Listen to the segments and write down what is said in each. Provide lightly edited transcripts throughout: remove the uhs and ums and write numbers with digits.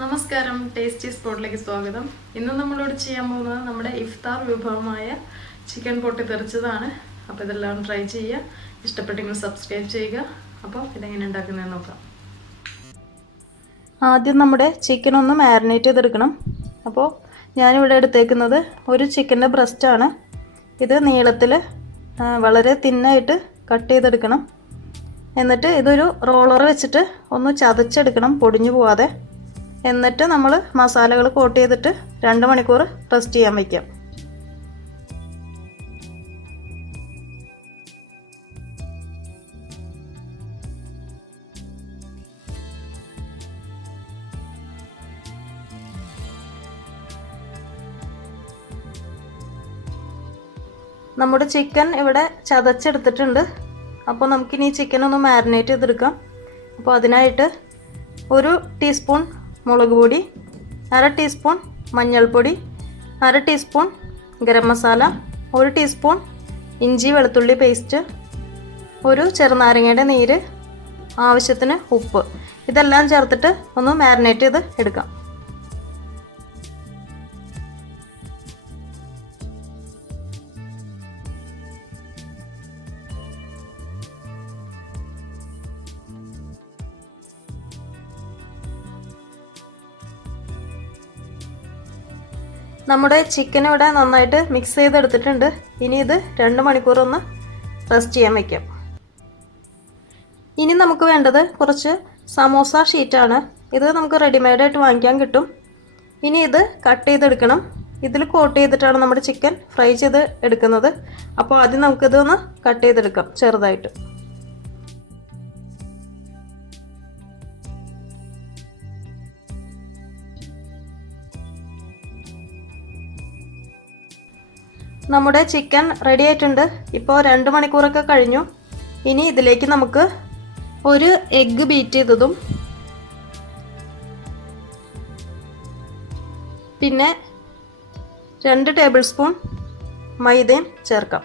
നമസ്കാരം, ടേസ്റ്റി സ്പോട്ടിലേക്ക് സ്വാഗതം. ഇന്ന് നമ്മളോട് ചെയ്യാൻ പോകുന്നത് നമ്മുടെ ഇഫ്താർ വിഭവമായ ചിക്കൻ പൊട്ടിത്തെറിച്ചതാണ്. അപ്പോൾ ഇതെല്ലാം ട്രൈ ചെയ്യുക. ഇഷ്ടപ്പെട്ടെങ്കിൽ സബ്സ്ക്രൈബ് ചെയ്യുക. അപ്പോൾ ഇതെങ്ങനെ ഉണ്ടാക്കുന്നതെന്ന് നോക്കാം. ആദ്യം നമ്മുടെ ചിക്കൻ ഒന്ന് മാരിനേറ്റ് ചെയ്തെടുക്കണം. അപ്പോൾ ഞാനിവിടെ എടുത്തേക്കുന്നത് ഒരു ചിക്കൻ്റെ ബ്രസ്റ്റാണ്. ഇത് നീളത്തിൽ വളരെ തിന്നായിട്ട് കട്ട് ചെയ്തെടുക്കണം. എന്നിട്ട് ഇതൊരു റോളർ വെച്ചിട്ട് ഒന്ന് ചതച്ചെടുക്കണം, പൊടിഞ്ഞു പോവാതെ. എന്നിട്ട് നമ്മൾ മസാലകൾ കോട്ട് ചെയ്തിട്ട് 2 മണിക്കൂർ റെസ്റ്റ് ചെയ്യാൻ വയ്ക്കാം. നമ്മുടെ ചിക്കൻ ഇവിടെ ചതച്ചെടുത്തിട്ടുണ്ട്. അപ്പോൾ നമുക്കിനി ചിക്കൻ ഒന്ന് മാരിനേറ്റ് ചെയ്തെടുക്കാം. അപ്പോൾ അതിനായിട്ട് 1 ടീസ്പൂൺ മുളക് പൊടി, 1/2 ടീസ്പൂൺ മഞ്ഞൾപ്പൊടി, 1/2 ടീസ്പൂൺ ഗരം മസാല, 1 ടീസ്പൂൺ ഇഞ്ചി വെളുത്തുള്ളി പേസ്റ്റ്, 1 ചെറുനാരങ്ങയുടെ നീര്, ആവശ്യത്തിന് ഉപ്പ്, ഇതെല്ലാം ചേർത്തിട്ട് ഒന്ന് മാരിനേറ്റ് ചെയ്ത് എടുക്കാം. നമ്മുടെ ചിക്കൻ ഇവിടെ നന്നായിട്ട് മിക്സ് ചെയ്തെടുത്തിട്ടുണ്ട്. ഇനി ഇത് 2 മണിക്കൂർ ഒന്ന് റെസ്റ്റ് ചെയ്യാൻ വയ്ക്കാം. ഇനി നമുക്ക് വേണ്ടത് കുറച്ച് സമോസ ഷീറ്റാണ്. ഇത് നമുക്ക് റെഡിമെയ്ഡായിട്ട് വാങ്ങിക്കാൻ കിട്ടും. ഇനി ഇത് കട്ട് ചെയ്തെടുക്കണം. ഇതിൽ കോട്ട് ചെയ്തിട്ടാണ് നമ്മുടെ ചിക്കൻ ഫ്രൈ ചെയ്ത് എടുക്കുന്നത്. അപ്പോൾ ആദ്യം നമുക്കിതൊന്ന് കട്ട് ചെയ്തെടുക്കാം ചെറുതായിട്ട്. നമ്മുടെ ചിക്കൻ റെഡി ആയിട്ടുണ്ട്. ഇപ്പോൾ 2 മണിക്കൂറൊക്കെ കഴിഞ്ഞു. ഇനി ഇതിലേക്ക് നമുക്ക് 1 എഗ്ഗ് ബീറ്റ് ചെയ്തതും പിന്നെ 2 ടേബിൾ സ്പൂൺ മൈദയും ചേർക്കാം.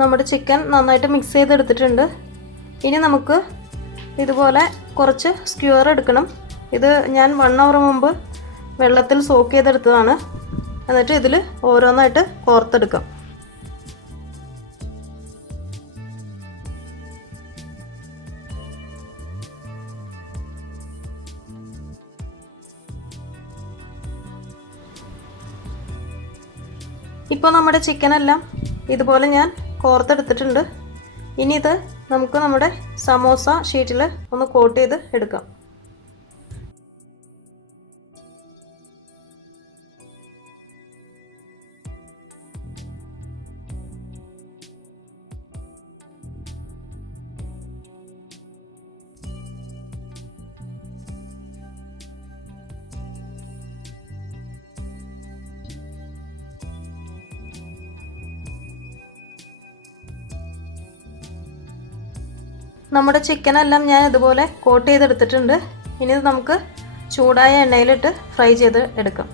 നമ്മുടെ ചിക്കൻ നന്നായിട്ട് മിക്സ് ചെയ്തെടുത്തിട്ടുണ്ട്. ഇനി നമുക്ക് ഇതുപോലെ കുറച്ച് സ്ക്യൂർ എടുക്കണം. ഇത് ഞാൻ 1 അവർ മുമ്പ് വെള്ളത്തിൽ സോക്ക് ചെയ്തെടുത്തതാണ്. എന്നിട്ട് ഇതിൽ ഓരോന്നായിട്ട് കോർത്തെടുക്കാം. ഇപ്പോൾ നമ്മുടെ ചിക്കനെല്ലാം ഇതുപോലെ ഞാൻ കോർത്തെടുത്തിട്ടുണ്ട്. ഇനി ഇത് നമുക്ക് നമ്മുടെ സമോസ ഷീറ്റിൽ ഒന്ന് കോട്ട് ചെയ്ത് എടുക്കാം. നമ്മുടെ ചിക്കനെല്ലാം ഞാൻ ഇതുപോലെ കോട്ട് ചെയ്തെടുത്തിട്ടുണ്ട്. ഇനി ഇത് നമുക്ക് ചൂടായ എണ്ണയിലിട്ട് ഫ്രൈ ചെയ്ത് എടുക്കാം.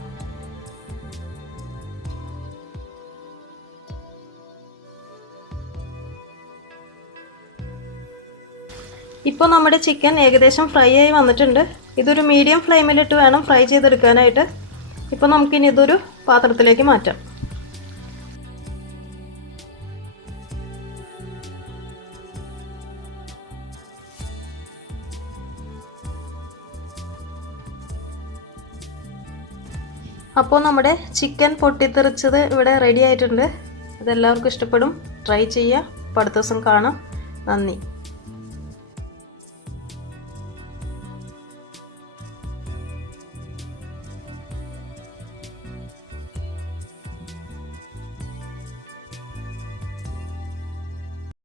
ഇപ്പോൾ നമ്മുടെ ചിക്കൻ ഏകദേശം ഫ്രൈ ആയി വന്നിട്ടുണ്ട്. ഇതൊരു മീഡിയം ഫ്ലെയിമിലിട്ട് വേണം ഫ്രൈ ചെയ്തെടുക്കാനായിട്ട്. ഇപ്പോൾ നമുക്കിനി ഇതൊരു പാത്രത്തിലേക്ക് മാറ്റാം. അപ്പോൾ നമ്മുടെ ചിക്കൻ പൊട്ടിത്തെറിച്ചത് ഇവിടെ റെഡി ആയിട്ടുണ്ട്. അതെല്ലാവർക്കും ഇഷ്ടപ്പെടും. ട്രൈ ചെയ്യുക. അടുത്ത ദിവസം കാണാം. നന്ദി.